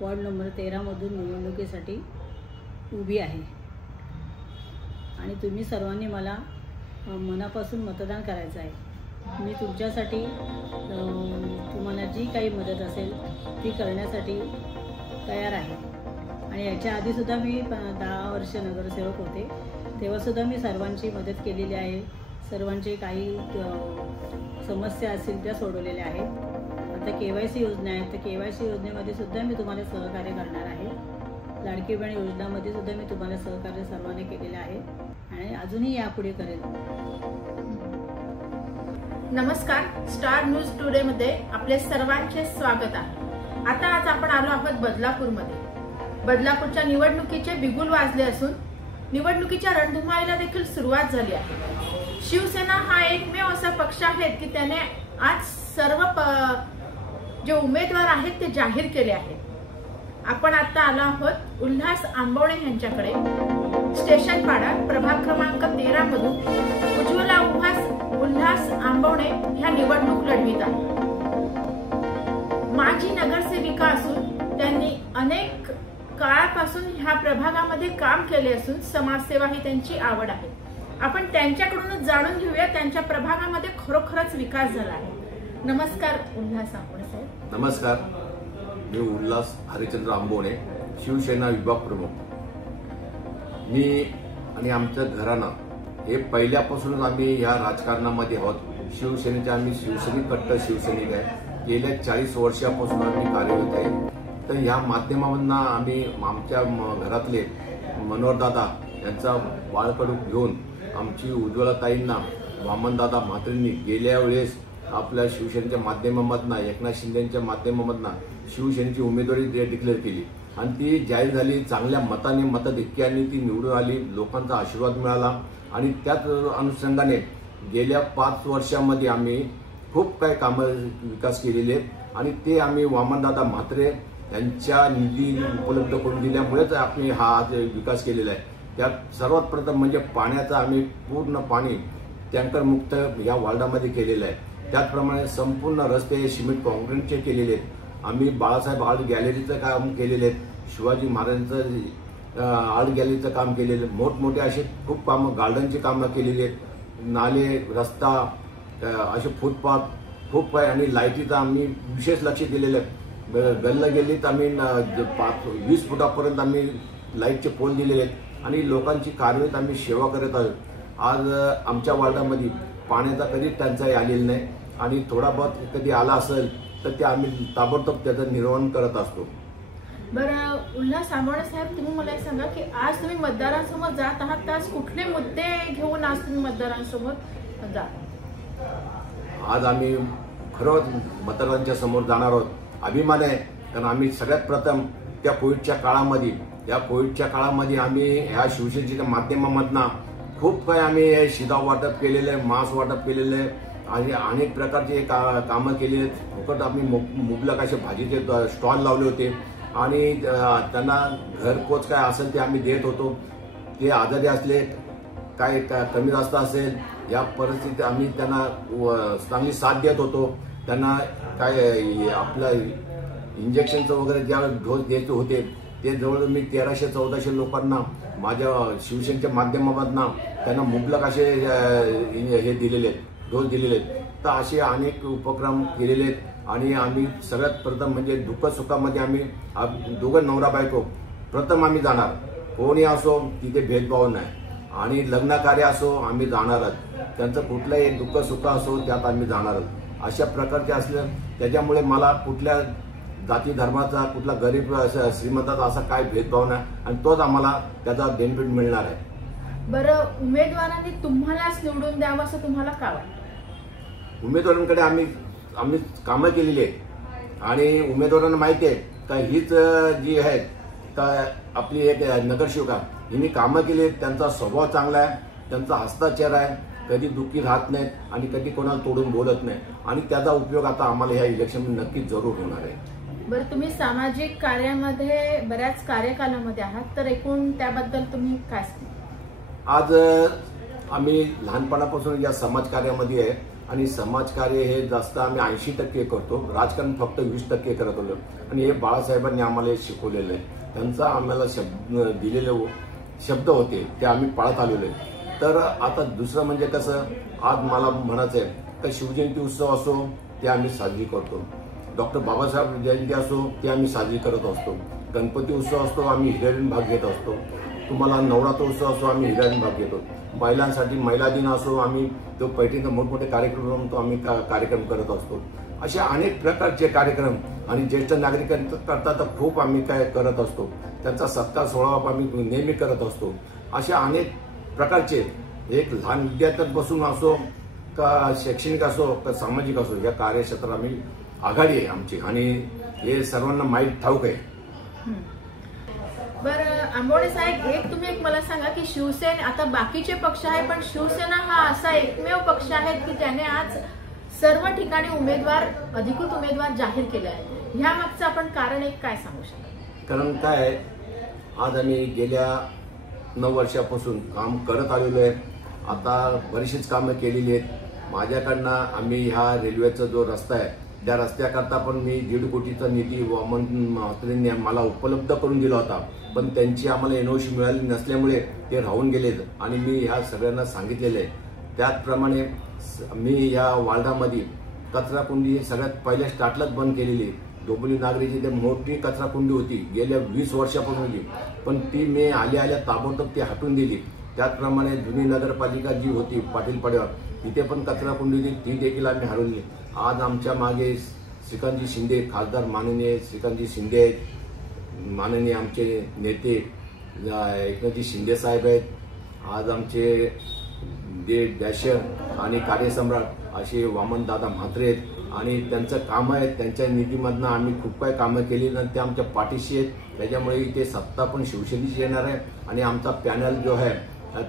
Ward number 13 मधून निवडणुकीसाठी उभी आहे आणि तुम्ही सर्वांनी मला मनापासून मतदान करायचं आहे। मी तुमच्यासाठी तुम्हाला जी काही मदत असेल ती करण्यासाठी तयार आहे आणि याच्या आधी सुद्धा मी 10 वर्ष नगरसेवक होते, तेव्हा सुद्धा मी सर्वांची मदत केलेली आहे। सर्वांचे काही समस्या असतील त्या सोडवलेल्या आहेत। आता KYC योजना आहे, तर KYC योजनेमध्ये सुद्धा मी तुम्हाला सहकार्य करणार आहे। लाडकी बहीण योजनामध्ये सुद्धा मी तुम्हाला सहकार्य सर्वांनी केलेले आहे आणि अजूनही यापुढे करेल। नमस्कार, स्टार न्यूज टुडे मध्ये आपले सर्वांचे स्वागत आहे। आज आपण आलो आहोत बदलापूरमध्ये। बदलापूरच्या निवडणुकीचे बिगुल वाजले असून निवडणुकीच्या रणधुमाळीला देखील सुरुवात झाली आहे। शिवसेना हा एकमेव असा पक्ष आहे की त्याने आज सर्व जे उमेदवार आहेत ते जाहीर केले आहेत। आपण आता आलो आहोत उल्हास आंबवणे यांच्याकडे। स्टेशन पाडा प्रभाग क्रमांक 13 मधून उज्ज्वला उल्हास आंबवणे ह्या निवडणूक लढवित आहेत। माजी नगरसेविका असून त्यांनी अनेक काळापासून ह्या प्रभागामध्ये काम केले असून समाजसेवा ही त्यांची आवड आहे। आपण त्यांच्याकडूनच जाणून घेऊया त्यांच्या प्रभागामध्ये खरोखरच विकास झाला आहे। नमस्कार उल्हास आंबवणे साहेब। नमस्कार, मी उल्हास हरिचंद्र आंबवणे, शिवसेना विभाग प्रमुख। मी आणि आमचं घराणं हे पहिल्यापासूनच आम्ही या राजकारणामध्ये आहोत। शिवसेनेचे आम्ही शिवसैनिक, कट्टर शिवसैनिक आहे। गेल्या 40 वर्षापासून आम्ही कार्यरत आहे। तर ह्या माध्यमामधून आम्ही आमच्या घरातले मनोहरदादा यांचा बाळकडू घेऊन आमची उज्ज्वलाताईंना वामनदादा म्हात्रेंनी गेल्या वेळेस आपल्या शिवसेनेच्या माध्यमामधून, एकनाथ शिंदेच्या माध्यमामधून शिवसेनेची उमेदवारी डिक्लेअर केली आणि ती जाहीर झाली। चांगल्या मताने, मतधिक्याने ती निवडून आली। लोकांचा आशीर्वाद मिळाला आणि त्याच अनुषंगाने गेल्या 5 वर्षांमध्ये आम्ही खूप काही कामं विकास केलेले आहेत आणि ते आम्ही वामनदादा म्हात्रे यांच्या निधी उपलब्ध करून दिल्यामुळेच आपण हा आज विकास केलेला आहे। त्यात सर्वात प्रथम म्हणजे पाण्याचा आम्ही पूर्ण पाणी टँकर मुक्त या वॉर्डामध्ये केलेलं आहे। त्याचप्रमाणे संपूर्ण रस्ते सिमेंट कॉन्क्रीटचे केलेले आहेत। आम्ही बाळासाहेब आर्ट गॅलरीचं काम केलेले आहेत, शिवाजी महाराजांचं आर्ट गॅलरीचं काम केलेलं आहे। मोठमोठे असे खूप कामं, गार्डनची कामं केलेली आहेत, नाले, रस्ता, असे फुटपाथ खूप आहे आणि लाईटीचं आम्ही विशेष लक्ष दिलेलं आहे। गल्ला गेलीत आम्ही 20 फुटापर्यंत आम्ही लाईटचे पोल दिलेले आहेत आणि लोकांची कार्यरत आम्ही सेवा करत आहोत। आज आमच्या वॉर्डामध्ये पाण्याचा कधीच टंचाई आलेली नाही आणि थोडा बहुत कधी आला असेल तर ते आम्ही ताबडतोब त्याचं निर्वहन करत असतो। बरं उल्हास आंबवणे साहेब, तुम्ही मला सांगा की आज तुम्ही मतदारांसमोर जात आहात, तर आज कुठले मुद्दे घेऊन आज तुम्ही मतदारांसमोर जात? आज आम्ही खरंच मतदारांच्या समोर जाणार आहोत। अभिमान आहे, कारण आम्ही सगळ्यात प्रथम त्या कोविडच्या काळामध्ये आम्ही ह्या शिवसेनेच्या माध्यमामधून खूप काही आम्ही शिधा वाटप केलेलं आहे, मास्क वाटप केलेलं आहे आणि अनेक प्रकारचे कामं केलेले आहेत। फुकट आम्ही मुबलक असे भाजीचे स्टॉल लावले होते आणि त्यांना घरपोच काय असेल ते आम्ही देत होतो। ते आजारी असले, काय कमी जास्त असेल या परिस्थितीत आम्ही त्यांना चांगली साथ देत होतो। त्यांना काय आपलं इंजेक्शनचं वगैरे ज्या डोस द्यायचे होते ते जवळ मी 1300-1400 लोकांना माझ्या शिवसेनेच्या माध्यमामधून त्यांना मुबलक असे हे दिलेले आहेत, डोस दिलेले आहेत। तर असे अनेक उपक्रम केलेले आहेत आणि आम्ही सगळ्यात प्रथम म्हणजे दुःख सुखामध्ये आम्ही दोघं नवरा बायको प्रथम आम्ही जाणार। कोणी असो तिथे भेदभाव नाही आणि लग्न कार्य असो आम्ही जाणारच। त्यांचं कुठलंही दुःख सुख असो त्यात आम्ही जाणारच। अशा प्रकारचे असलं त्याच्यामुळे मला कुठल्या जाती धर्माचा, कुठला गरीब श्रीमंताचा असा काय भेदभाव नाही आणि तोच आम्हाला त्याचा बेनिफिट मिळणार आहे। बरं, उमेदवारांनी तुम्हालाच निवडून द्यावं असं तुम्हाला का वाटतं? उमेदवारांकडे आम्ही कामं केलेली आहेत आणि उमेदवारांना माहिती आहे का हीच जी आहे तर आपली एक नगरसेविका हिने कामं केली आहेत। त्यांचा स्वभाव चांगला आहे, त्यांचा हस्ताक्षर आहे, कधी दुःखी राहत नाहीत आणि कधी कोणाला तोडून बोलत नाही आणि त्याचा उपयोग आता आम्हाला ह्या इलेक्शनमध्ये नक्कीच जरूर होणार आहे। बरं, तुम्ही सामाजिक कार्यामध्ये बऱ्याच कार्यकालामध्ये आहात, तर एकूण त्याबद्दल तुम्ही काय सांगा? आज आम्ही लहानपणापासून या समाज कार्यामध्ये आहे आणि समाजकार्य हे जास्त आम्ही 80% करतो, राजकारण फक्त 20% करत होतो. आणि हे बाळासाहेबांनी आम्हाला शिकवलेलं आहे. त्यांचा आम्हाला दिलेले शब्द होते ते आम्ही पाळत आलेलो आहे. तर आता दुसरं म्हणजे कसं, आज मला म्हणायचं आहे तर शिवजयंती उत्सव असो ते आम्ही साजरी करतो, डॉक्टर बाबासाहेब जयंती असो ते आम्ही साजरी करत असतो, गणपती उत्सव असतो आम्ही हिरावून भाग घेत असतो, तुम्हाला नवरात्र उत्सव असो आम्ही हिरावून भाग घेतो, महिलांसाठी महिला दिन असो आम्ही तो पैठणीचा मोठमोठे कार्यक्रम तो आम्ही कार्यक्रम करत असतो. असे अनेक प्रकारचे कार्यक्रम आणि ज्येष्ठ नागरिकांकरता तर खूप आम्ही काय करत असतो. त्यांचा सत्कार सोहळा आम्ही नेहमी करत असतो. अशा अनेक प्रकारचे एक लहान विद्यार्थ्यांपासून असो का शैक्षणिक असो का सामाजिक असो या कार्यक्षेत्रात आम्ही आघाडी आहे आमची आणि हे सर्वांना माहीत ठाऊक आहे. बरं आंबोडे साहेब, तुम्ही मला सांगा की शिवसेना आता बाकीचे पक्ष आहे पण शिवसेना हा असा एकमेव पक्ष आहे की त्याने आज सर्व ठिकाणी अधिकृत उमेदवार जाहीर केले आहे. ह्या मागचं आपण कारण एक काय सांगू शकता? कारण काय आहे, आज आम्ही गेल्या 9 वर्षापासून काम करत आलेलो आहे. आता बरीचशीच कामं केलेली आहेत. माझ्याकडनं आम्ही ह्या रेल्वेचा जो रस्ता आहे त्या रस्त्याकरता पण मी 1.5 कोटीचा निधी वामन म्हात्रेंनी मला उपलब्ध करून दिला होता, पण त्यांची आम्हाला एनओसी मिळाली नसल्यामुळे ते राहून गेलेत आणि मी ह्या सगळ्यांना सांगितलेलं आहे. त्याचप्रमाणे मी या वार्डामध्ये कचराकुंडी सगळ्यात पहिल्या स्टार्टलाच बंद केलेली. डोंबिवली नागरीची ते मोठी कचराकुंडी होती गेल्या 20 वर्षापासून होती, पण ती मी आल्या ताबडतोब ती हटवून दिली. त्याचप्रमाणे जुनी नगरपालिका जी होती पाटील पाड्यावर तिथे पण कचराकुंडी होती, ती देखील आम्ही हरवली. आज आमच्या मागे श्रीकांतजी शिंदे खासदार माननीय श्रीकांतजी शिंदे आहेत, माननीय आमचे नेते एकनाथजी शिंदे साहेब आहेत. आज आमचे डॅशर आणि कार्यसम्राट असे वामनदादा म्हात्रे आहेत आणि त्यांचं काम आहे. त्यांच्या निधीमधनं आम्ही खूप काही कामं केली आणि ते आमच्या पाठीशी आहेत. त्याच्यामुळे इथे सत्ता पण शिवसेनेची येणार आहे आणि आमचा पॅनल जो आहे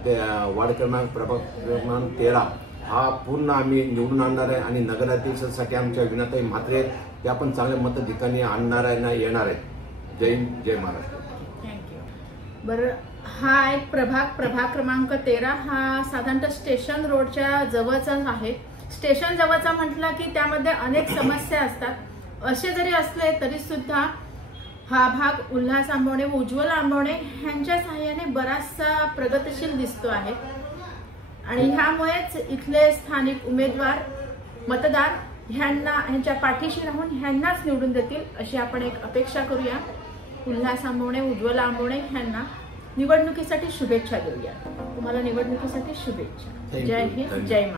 ते वार्ड क्रमांक प्रभाग क्रमांक 13 हा पूर्ण आम्ही निवडून आणणार आहे आणि नगराध्यक्षासाठी आमच्या विनाताई म्हात्रे आहेत, त्या पण चांगल्या मताधिकांनी आणणार आहे ना येणार आहेत. जय हिंद, जय महाराष्ट्र. थँक्यू. बरं, हा एक प्रभाग क्रमांक 13 हा साधारणतः स्टेशन रोडच्या जवळचा आहे. स्टेशन जवळचा म्हटलं की त्यामध्ये अनेक समस्या असतात. असे जरी असले तरी सुद्धा हा भाग उल्हास आंबवणे व उज्ज्वल आंबवणे यांच्या सहाय्याने बराचसा प्रगतिशील दिसतो आहे आणि ह्यामुळेच इथले स्थानिक उमेदवार मतदार ह्यांच्या पाठीशी राहून ह्यांनाच निवडून देतील अशी आपण एक अपेक्षा करूया. उल्हास आंबवणे उज्ज्वल आंबवणे ह्यांना निवडणुकीसाठी शुभेच्छा देऊया. तुम्हाला निवडणुकीसाठी शुभेच्छा. जय हिंद, जय महाराष्ट्र.